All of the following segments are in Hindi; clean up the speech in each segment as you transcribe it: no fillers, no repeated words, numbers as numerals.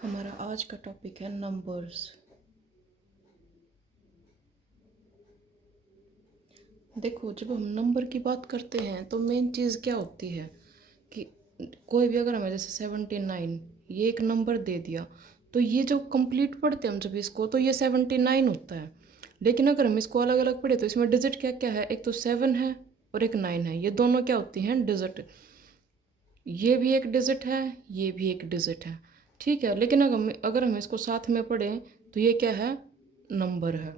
हमारा आज का टॉपिक है नंबर्स। देखो, जब हम नंबर की बात करते हैं तो मेन चीज़ क्या होती है कि कोई भी अगर हमें जैसे 79 ये एक नंबर दे दिया तो ये जो कंप्लीट पढ़ते हैं हम जब इसको तो ये 79 होता है। लेकिन अगर हम इसको अलग अलग पढ़े तो इसमें डिजिट क्या क्या है, एक तो 7 है और एक 9 है। ये दोनों क्या होती हैं, डिजिट। ये भी एक डिजिट है, ये भी एक डिजिट है। ठीक है, लेकिन अगर हम इसको साथ में पढ़ें तो ये क्या है, नंबर है।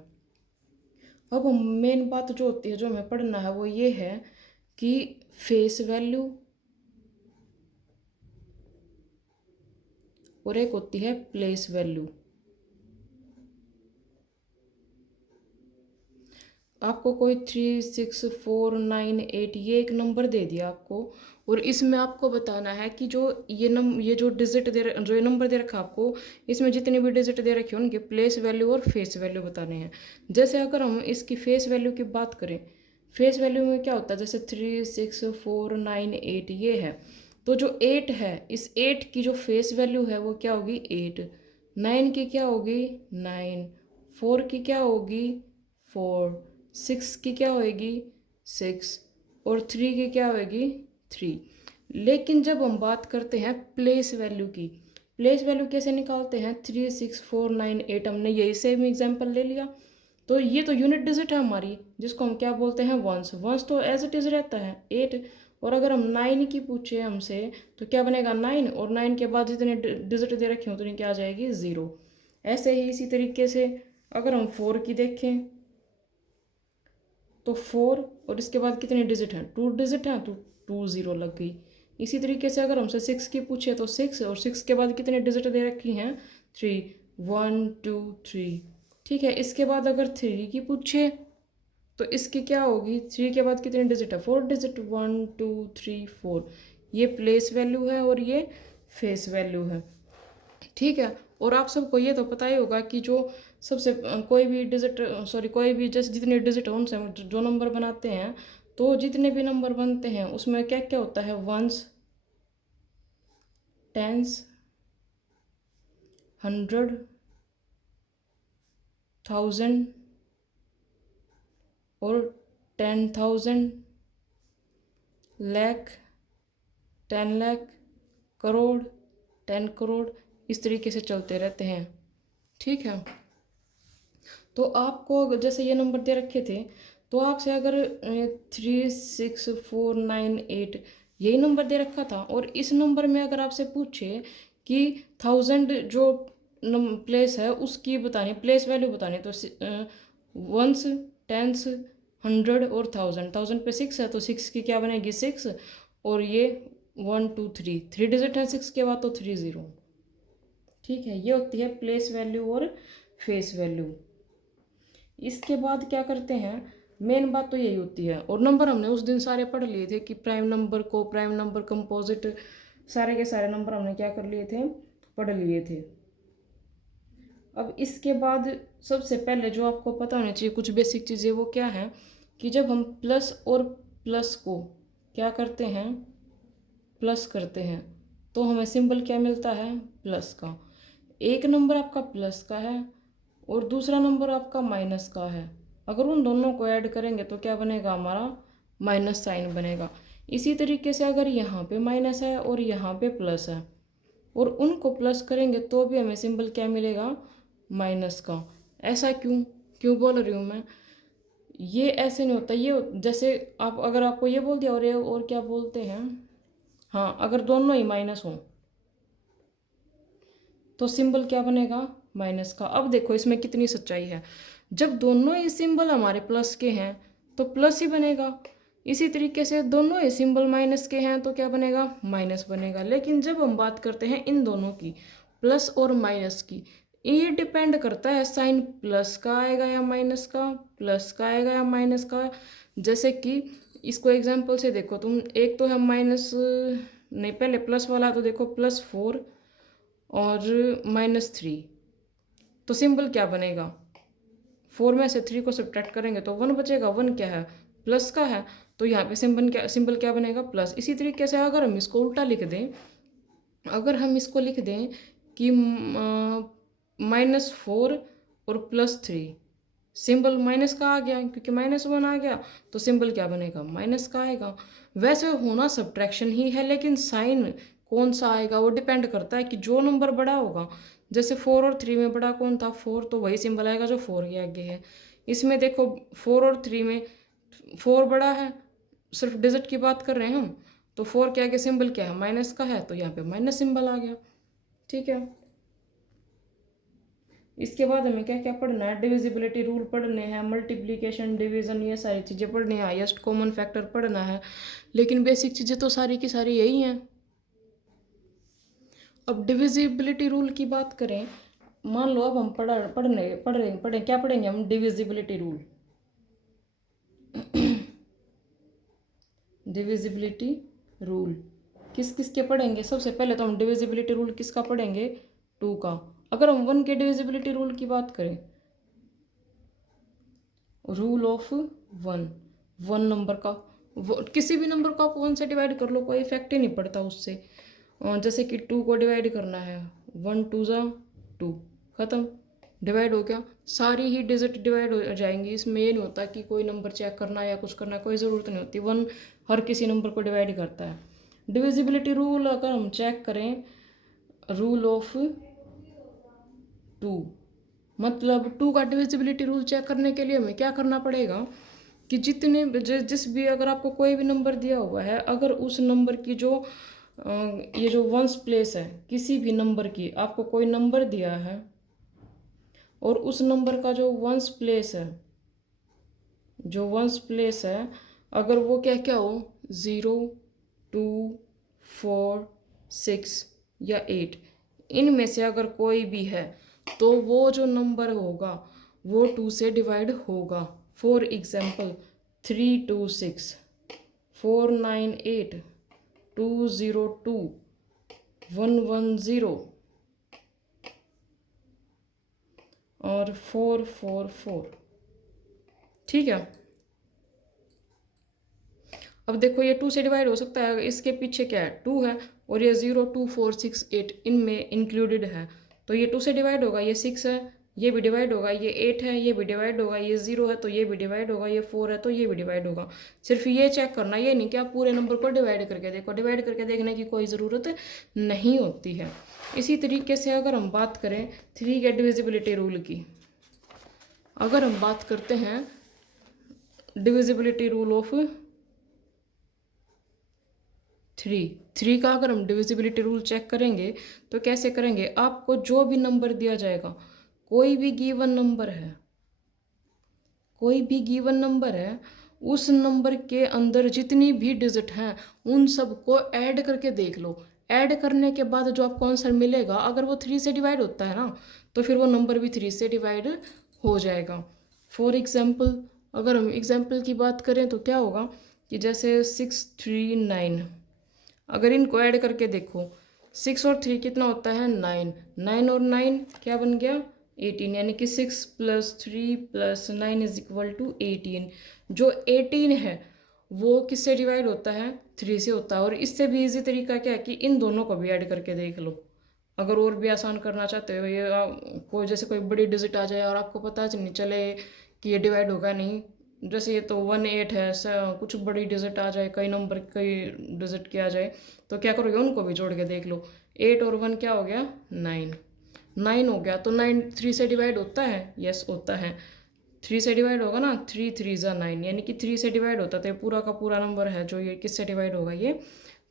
अब मेन बात जो होती है जो हमें पढ़ना है वो ये है कि फेस वैल्यू और एक होती है प्लेस वैल्यू। आपको कोई 3 6 4 9 8 ये एक नंबर दे दिया आपको, और इसमें आपको बताना है कि ये जो डिजिट जो ये नंबर दे रखा आपको, इसमें जितने भी डिजिट दे रखे हैं उनके प्लेस वैल्यू और फेस वैल्यू बताने हैं। जैसे अगर हम इसकी फेस वैल्यू की बात करें, फेस वैल्यू में क्या होता है, जैसे 3 6 4 9 8 ये है, तो जो 8 है इस 8 की जो फेस वैल्यू है वो क्या होगी, 8। 9 की क्या होगी, 9। 4 की क्या होगी, 4। 6 की क्या होएगी, 6। और 3 की क्या होएगी, 3। लेकिन जब हम बात करते हैं प्लेस वैल्यू की, प्लेस वैल्यू कैसे निकालते हैं, 3 6 4 9 8 हमने यही सेम एग्जाम्पल ले लिया। तो ये तो यूनिट डिजिट है हमारी, जिसको हम क्या बोलते हैं, वंस। वंस तो एज इट इज रहता है 8। और अगर हम 9 की पूछे हमसे तो क्या बनेगा, 9। और 9 के बाद जितने डिजिट दे रखे हो उतनी क्या आ जाएगी, 0। ऐसे ही इसी तरीके से अगर हम 4 की देखें तो 4 और इसके बाद कितने डिजिट हैं, 2 डिजिट हैं, तो 2 0 लग गई। इसी तरीके से अगर हमसे 6 की पूछे तो 6, और 6 के बाद कितने डिजिट दे रखी हैं, 3। 1 2 3। ठीक है, इसके बाद अगर 3 की पूछे तो इसकी क्या होगी, 3 के बाद कितने डिजिट है, 4 डिजिट, 1 2 3 4। ये प्लेस वैल्यू है और ये फेस वैल्यू है। ठीक है, और आप सबको ये तो पता ही होगा कि जो सबसे कोई भी डिजिट, सॉरी कोई भी जैसे जितने डिजिट हो उनसे हम जो नंबर बनाते हैं, तो जितने भी नंबर बनते हैं उसमें क्या क्या होता है, वंस, टेंस, 100, 1000 और 10,000, लाख, 10 लाख, करोड़, 10 करोड़, इस तरीके से चलते रहते हैं। ठीक है, तो आपको जैसे ये नंबर दे रखे थे तो आपसे अगर 3 6 4 9 8 यही नंबर दे रखा था, और इस नंबर में अगर आपसे पूछे कि 1000 जो प्लेस है उसकी बतानी, प्लेस वैल्यू बतानी, तो वंस, टेंस, 100 और 1000। 1000 पे 6 है तो 6 की क्या बनेगी, 6। और ये 1 2 3 डिजिट है 6 के बाद तो 3 0। ठीक है, ये होती है प्लेस वैल्यू और फेस वैल्यू। इसके बाद क्या करते हैं, मेन बात तो यही होती है। और नंबर हमने उस दिन सारे पढ़ लिए थे कि प्राइम नंबर को, प्राइम नंबर कंपोजिट, सारे के सारे नंबर हमने क्या कर लिए थे, पढ़ लिए थे। अब इसके बाद सबसे पहले जो आपको पता होना चाहिए कुछ बेसिक चीज़ें, वो क्या है कि जब हम प्लस और प्लस को क्या करते हैं, प्लस करते हैं, तो हमें सिंबल क्या मिलता है, प्लस का। एक नंबर आपका प्लस का है और दूसरा नंबर आपका माइनस का है। अगर उन दोनों को ऐड करेंगे तो क्या बनेगा, हमारा माइनस साइन बनेगा। इसी तरीके से अगर यहाँ पे माइनस है और यहाँ पे प्लस है और उनको प्लस करेंगे तो भी हमें सिंबल क्या मिलेगा, माइनस का। ऐसा क्यों, क्यों बोल रही हूँ मैं, ये ऐसे नहीं होता। ये जैसे आप, अगर आपको ये बोल दिया और क्या बोलते हैं, हाँ, अगर दोनों ही माइनस हों तो सिंबल क्या बनेगा, माइनस का। अब देखो इसमें कितनी सच्चाई है, जब दोनों ही सिंबल हमारे प्लस के हैं तो प्लस ही बनेगा। इसी तरीके से दोनों ही सिंबल माइनस के हैं तो क्या बनेगा, माइनस बनेगा। लेकिन जब हम बात करते हैं इन दोनों की, प्लस और माइनस की, ये डिपेंड करता है साइन प्लस का आएगा या माइनस का, प्लस का आएगा या माइनस का। जैसे कि इसको एग्जाम्पल से देखो तुम, एक तो है माइनस, नहीं पहले प्लस वाला, तो देखो +4 और -3, तो सिंबल क्या बनेगा, 4 में से 3 को सब्ट्रैक्ट करेंगे तो 1 बचेगा। 1 क्या है, प्लस का है, तो यहाँ पे सिंबल क्या बनेगा, प्लस। इसी तरीके से अगर हम इसको उल्टा लिख दें, अगर हम इसको लिख दें कि -4 और +3, सिंबल माइनस का आ गया क्योंकि -1 आ गया, तो सिंबल क्या बनेगा, माइनस का आएगा। वैसे होना सब्ट्रैक्शन ही है, लेकिन साइन कौन सा आएगा वो डिपेंड करता है कि जो नंबर बड़ा होगा, जैसे 4 और 3 में बड़ा कौन था, 4, तो वही सिंबल आएगा जो 4 के आगे है। इसमें देखो 4 और 3 में 4 बड़ा है, सिर्फ डिजिट की बात कर रहे हैं हम, तो 4 के आगे सिंबल क्या है, माइनस का है, तो यहाँ पे माइनस सिंबल आ गया। ठीक है, इसके बाद हमें क्या क्या पढ़ना है, डिविजिबिलिटी रूल पढ़ने हैं, मल्टीप्लिकेशन, डिवीजन, ये सारी चीज़ें पढ़नी है, हाईएस्ट कॉमन फैक्टर पढ़ना है, लेकिन बेसिक चीज़ें तो सारी की सारी यही हैं। अब डिविजिबिलिटी रूल की बात करें, मान लो अब हम पढ़ेंगे क्या पढ़ेंगे हम, डिविजिबिलिटी रूल। डिविजिबिलिटी रूल किस किस के पढ़ेंगे, सबसे पहले तो हम डिविजिबिलिटी रूल किसका पढ़ेंगे, 2 का। अगर हम 1 के डिविजिबिलिटी रूल की बात करें, रूल ऑफ 1, 1 नंबर का, किसी भी नंबर को आप 1 से डिवाइड कर लो, कोई इफेक्ट ही नहीं पड़ता उससे। जैसे कि 2 को डिवाइड करना है, 1 2 ज़ा 2, ख़त्म, डिवाइड हो गया, सारी ही डिजिट डिवाइड हो जाएंगी। इसमें ये नहीं होता कि कोई नंबर चेक करना है या कुछ करना है, कोई ज़रूरत नहीं होती, 1 हर किसी नंबर को डिवाइड करता है। डिविजिबिलिटी रूल अगर हम चेक करें, रूल ऑफ 2, मतलब 2 का डिविजिबिलिटी रूल चेक करने के लिए हमें क्या करना पड़ेगा कि जिस भी, अगर आपको कोई भी नंबर दिया हुआ है, अगर उस नंबर की जो ये जो वंस प्लेस है, किसी भी नंबर की आपको कोई नंबर दिया है और उस नंबर का जो वंस प्लेस है, अगर वो क्या क्या हो, 0 2 4 6 या 8, इनमें से अगर कोई भी है, तो वो जो नंबर होगा वो 2 से डिवाइड होगा। फॉर एग्जाम्पल 326, 498, 202, 110 और 444। ठीक है, अब देखो ये 2 से डिवाइड हो सकता है, इसके पीछे क्या है, 2 है, और ये 0 2 4 6 8 इनमें इंक्लूडेड है, तो ये 2 से डिवाइड होगा, ये 6 है, ये भी डिवाइड होगा, ये 8 है, ये भी डिवाइड होगा, ये 0 है तो ये भी डिवाइड होगा, ये 4 है तो ये भी डिवाइड होगा। सिर्फ ये चेक करना, ये नहीं कि आप पूरे नंबर को डिवाइड करके देखो, डिवाइड करके देखने की कोई ज़रूरत नहीं होती है। इसी तरीके से अगर हम बात करें 3 के डिविजिबिलिटी रूल की, अगर हम बात करते हैं डिविजिबिलिटी रूल ऑफ 3 का, अगर हम डिविजिबिलिटी रूल चेक करेंगे तो कैसे करेंगे, आपको जो भी नंबर दिया जाएगा, कोई भी गिवन नंबर है, उस नंबर के अंदर जितनी भी डिजिट हैं उन सबको ऐड करके देख लो। ऐड करने के बाद जो आपको आंसर मिलेगा, अगर वो 3 से डिवाइड होता है ना, तो फिर वो नंबर भी 3 से डिवाइड हो जाएगा। फॉर एग्जाम्पल, अगर हम एग्जाम्पल की बात करें तो क्या होगा कि जैसे 6 3 9, अगर इनको ऐड करके देखो, 6 और 3 कितना होता है, 9, 9 और 9 क्या बन गया, 18, यानी कि 6 + 3 + 9 = 18। जो 18 है वो किससे डिवाइड होता है, 3 से होता है। और इससे भी इजी तरीका क्या है कि इन दोनों को भी ऐड करके देख लो। अगर और भी आसान करना चाहते हो, ये कोई जैसे कोई बड़ी डिजिट आ जाए और आपको पता नहीं चले कि ये डिवाइड होगा नहीं, जैसे ये तो 1 8 है, कुछ बड़ी डिजिट आ जाए, कई डिजिट की आ जाए, तो क्या करोगे, उनको भी जोड़ के देख लो। 8 और 1 क्या हो गया, 9, 9 हो गया, तो 9 3 से डिवाइड होता है, यस होता है, 3 से डिवाइड होगा ना, 3 3 ज़ा 9, यानी कि 3 से डिवाइड होता है, तो ये पूरा का पूरा नंबर है जो ये किससे डिवाइड होगा, ये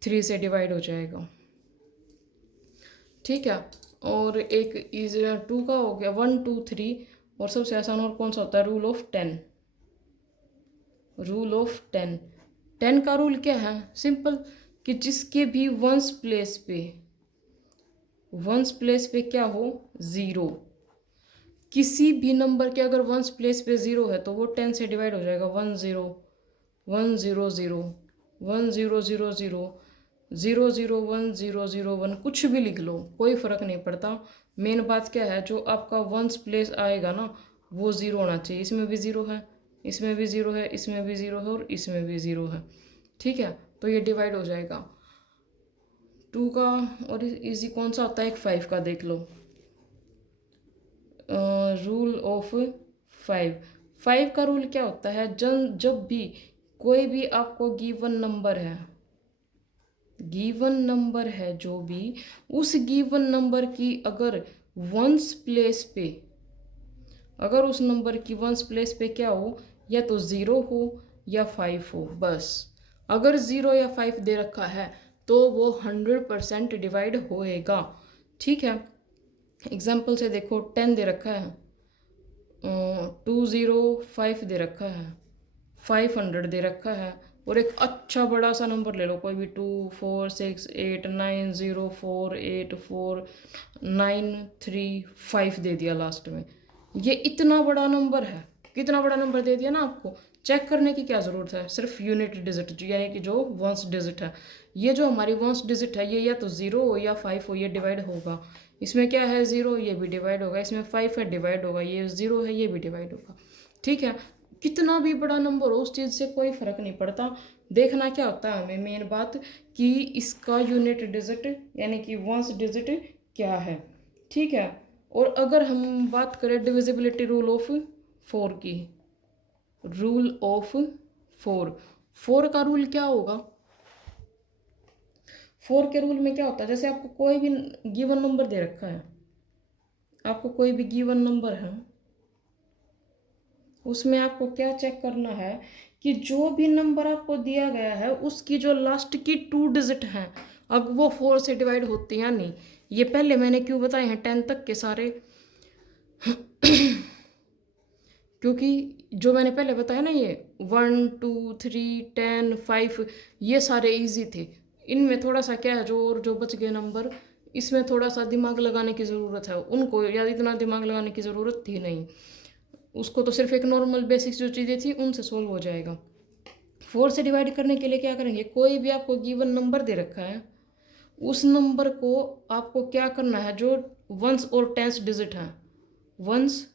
3 से डिवाइड हो जाएगा। ठीक है, और एक इज 2 का हो गया, 1 2 3, और सबसे आसान और कौन सा होता है, रूल ऑफ 10। रूल ऑफ 10, 10 का रूल क्या है, सिंपल, कि जिसके भी वंस प्लेस पे क्या हो, 0, किसी भी नंबर के अगर वंस प्लेस पे 0 है तो वो 10 से डिवाइड हो जाएगा। 1 0 1 0 0 1 0 0 0 0 0 1 0 0 1, कुछ भी लिख लो, कोई फ़र्क नहीं पड़ता। मेन बात क्या है, जो आपका वंस प्लेस आएगा ना वो 0 होना चाहिए। इसमें भी 0 है, इसमें भी 0 है, इसमें भी 0 है और इसमें भी 0 है। ठीक है, तो ये डिवाइड हो जाएगा। 2 का और इजी कौन सा होता है, एक 5 का देख लो। रूल ऑफ 5, 5 का रूल क्या होता है, जब भी कोई भी आपको गिवन नंबर है जो भी, उस गिवन नंबर की अगर वंस प्लेस पे, अगर उस नंबर की वंस प्लेस पे क्या हो, या तो 0 हो या 5 हो, बस अगर 0 या 5 दे रखा है तो वो 100% डिवाइड होएगा। ठीक है, एग्जाम्पल से देखो, 10 दे रखा है, 205 दे रखा है, 500 दे रखा है, और एक अच्छा बड़ा सा नंबर ले लो कोई भी, 24689048493 दे दिया लास्ट में। ये इतना बड़ा नंबर है, कितना बड़ा नंबर दे दिया ना आपको, चेक करने की क्या ज़रूरत है, सिर्फ यूनिट डिजिट यानी कि जो वंस डिजिट है, ये जो हमारी वंस डिजिट है ये या तो 0 हो या 5 हो, ये डिवाइड होगा। इसमें क्या है 0, ये भी डिवाइड होगा, इसमें 5 है डिवाइड होगा, ये 0 है ये भी डिवाइड होगा। ठीक है, कितना भी बड़ा नंबर हो उस चीज़ से कोई फ़र्क नहीं पड़ता। देखना क्या होता है हमें, मेन बात कि इसका यूनिट डिजिट यानी कि वंस डिजिट क्या है। ठीक है, और अगर हम बात करें डिविजिबिलिटी रूल ऑफ 4 की, रूल ऑफ 4 का रूल क्या होगा, 4 के रूल में क्या होता है, जैसे आपको कोई भी गिवन नंबर दे रखा है, आपको कोई भी गिवन नंबर है, उसमें आपको क्या चेक करना है कि जो भी नंबर आपको दिया गया है उसकी जो लास्ट की 2 डिजिट हैं, अब वो 4 से डिवाइड होती हैं नहीं। ये पहले मैंने क्यों बताए हैं 10 तक के सारे क्योंकि जो मैंने पहले बताया ना, ये 1 2 3 10 5 ये सारे इजी थे। इनमें थोड़ा सा क्या है, जो बच गए नंबर, इसमें थोड़ा सा दिमाग लगाने की ज़रूरत है, उनको या इतना दिमाग लगाने की ज़रूरत थी नहीं, उसको तो सिर्फ एक नॉर्मल बेसिक्स जो चीज़ें थी उनसे सोल्व हो जाएगा। 4 से डिवाइड करने के लिए क्या करेंगे, कोई भी आपको गिवन नंबर दे रखा है, उस नंबर को आपको क्या करना है, जो वंस और टेंस डिजिट है, वंस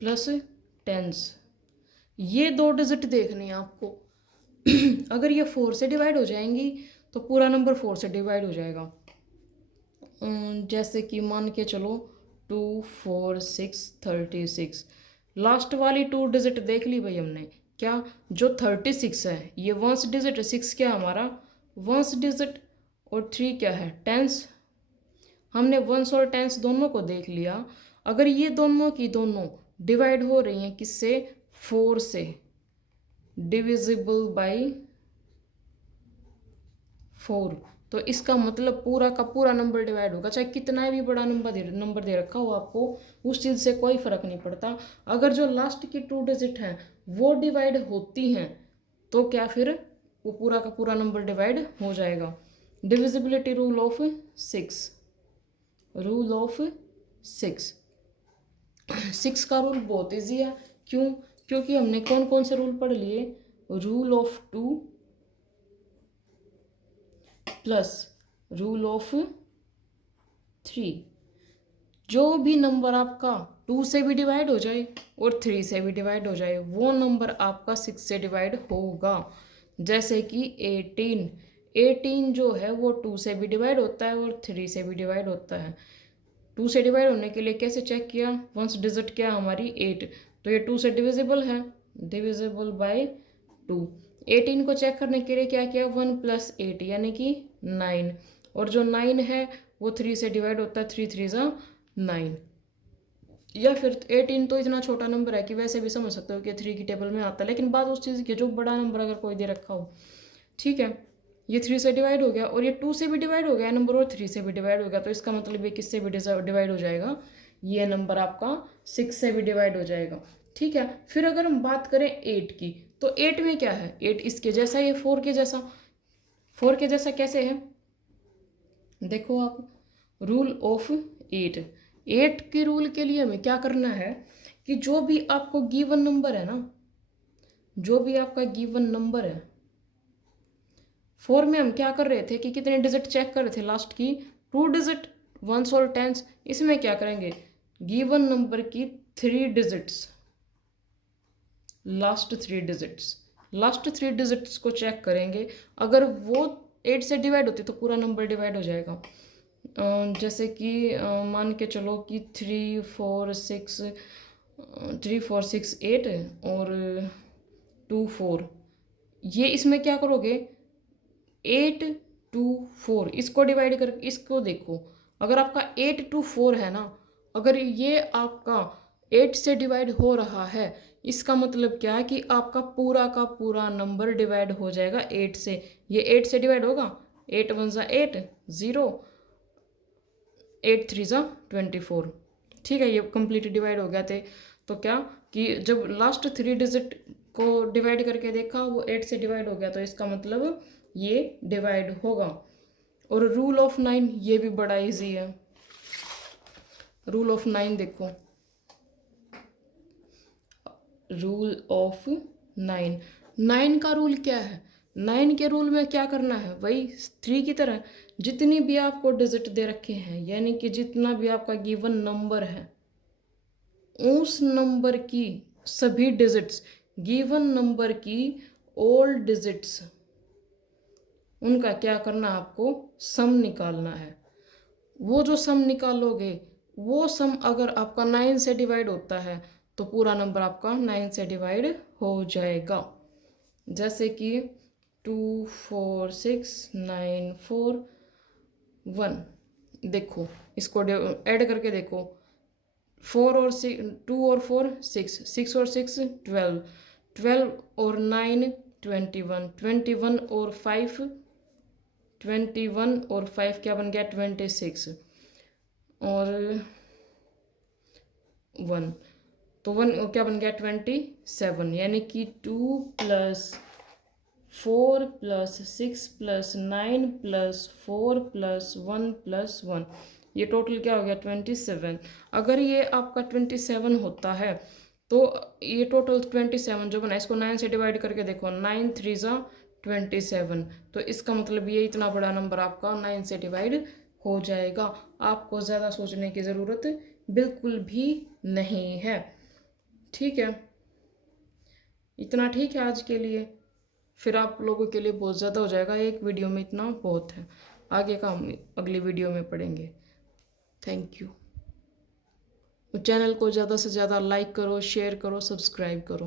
प्लस टेंस, ये 2 डिजिट देखनी है आपको। अगर ये 4 से डिवाइड हो जाएंगी तो पूरा नंबर 4 से डिवाइड हो जाएगा। जैसे कि मान के चलो 2 4 6 36, लास्ट वाली 2 डिजिट देख ली भाई हमने, क्या जो 36 है ये वंस डिजिट है, 6 क्या हमारा वंस डिजिट, और 3 क्या है टेंस। हमने वंस और टेंस दोनों को देख लिया। अगर ये दोनों की दोनों डिवाइड हो रही हैं किससे, 4 से, डिविजिबल बाई 4, तो इसका मतलब पूरा का पूरा नंबर डिवाइड होगा, चाहे कितना भी बड़ा नंबर दे रखा हो आपको, उस चीज़ से कोई फ़र्क नहीं पड़ता। अगर जो लास्ट की 2 डिजिट हैं वो डिवाइड होती हैं तो क्या फिर वो पूरा का पूरा नंबर डिवाइड हो जाएगा। Divisibility rule of 6, rule of 6, 6 का रूल बहुत ईजी है, क्यों, क्योंकि हमने कौन कौन से रूल पढ़ लिए, rule of 2 plus rule of 3। जो भी नंबर आपका 2 से भी डिवाइड हो जाए और 3 से भी डिवाइड हो जाए वो नंबर आपका 6 से डिवाइड होगा। जैसे कि 18 जो है वो 2 से भी डिवाइड होता है और 3 से भी डिवाइड होता है। 2 से डिवाइड होने के लिए कैसे चेक किया, वंस डिजिट क्या हमारी 8, तो ये 2 से डिविजिबल है, डिविजिबल बाय 2। 18 को चेक करने के लिए क्या किया, 1 + 8 यानी कि 9, और जो 9 है वो 3 से डिवाइड होता है, 3 3 ज़ा 9। या फिर 18 तो इतना छोटा नंबर है कि वैसे भी समझ सकते हो कि 3 की टेबल में आता है, लेकिन बात उस चीज़ की जो बड़ा नंबर अगर कोई दे रखा हो, ठीक है, ये 3 से डिवाइड हो गया और ये 2 से भी डिवाइड हो गया नंबर और 3 से भी डिवाइड हो गया, तो इसका मतलब ये किससे भी डिवाइड हो जाएगा, ये नंबर आपका 6 से भी डिवाइड हो जाएगा। ठीक है, फिर अगर हम बात करें 8 की, तो 8 में क्या है, 8 इसके जैसा, ये 4 के जैसा। 4 के जैसा कैसे है, देखो आप, रूल ऑफ 8 के रूल के लिए हमें क्या करना है कि जो भी आपको गिवन नंबर है ना, जो भी आपका गिवन नंबर है, 4 में हम क्या कर रहे थे कि कितने डिजिट चेक कर रहे थे, लास्ट की 2 डिजिट, वंस और टेंस। इसमें क्या करेंगे, गिवन नंबर की 3 डिजिट्स, लास्ट 3 डिजिट्स को चेक करेंगे। अगर वो 8 से डिवाइड होती है तो पूरा नंबर डिवाइड हो जाएगा। जैसे कि मान के चलो कि 3 4 6 8 और 2 4, ये इसमें क्या करोगे 8 2 4 इसको डिवाइड कर इसको देखो। अगर आपका 8 2 4 है ना, अगर ये आपका 8 से डिवाइड हो रहा है, इसका मतलब क्या है कि आपका पूरा का पूरा नंबर डिवाइड हो जाएगा 8 से। ये 8 से डिवाइड होगा, 8 1 ज़ा 8 0, 8 3 ज़ा 24। ठीक है, ये कंप्लीट डिवाइड हो गया थे। तो क्या कि जब लास्ट 3 डिजिट को डिवाइड करके देखा वो 8 से डिवाइड हो गया, तो इसका मतलब ये डिवाइड होगा। और रूल ऑफ 9 ये भी बड़ा इजी है। रूल ऑफ 9 देखो, रूल ऑफ 9, 9 का रूल क्या है? 9 के रूल में क्या करना है, वही 3 की तरह जितनी भी आपको डिजिट दे रखे हैं, यानी कि जितना भी आपका गिवन नंबर है उस नंबर की सभी डिजिट्स, गिवन नंबर की ऑल डिजिट्स, उनका क्या करना, आपको सम निकालना है। वो जो सम निकालोगे, वो सम अगर आपका 9 से डिवाइड होता है तो पूरा नंबर आपका 9 से डिवाइड हो जाएगा। जैसे कि 2 4 6 9 4 1, देखो इसको ऐड करके देखो, 4 और 6, 2 और 4 6, 6 और 6 12, 12 और 9 21, 21 और 5 21 और 5 क्या बन गया 26, और 1 तो 1 क्या बन गया 27, यानी कि 2 + 4 + 6 + 9 + 4 + 1 + 1, ये टोटल क्या हो गया 27। अगर ये आपका 27 होता है तो ये टोटल 27 जो बना इसको 9 से डिवाइड करके देखो, 9 3 ज़ा 27, तो इसका मतलब ये इतना बड़ा नंबर आपका 9 से डिवाइड हो जाएगा। आपको ज़्यादा सोचने की ज़रूरत बिल्कुल भी नहीं है। ठीक है, इतना ठीक है आज के लिए। फिर आप लोगों के लिए बहुत ज़्यादा हो जाएगा, एक वीडियो में इतना बहुत है। आगे का हम अगली वीडियो में पढ़ेंगे। Thank you. चैनल को ज़्यादा से ज़्यादा लाइक करो, शेयर करो, सब्सक्राइब करो।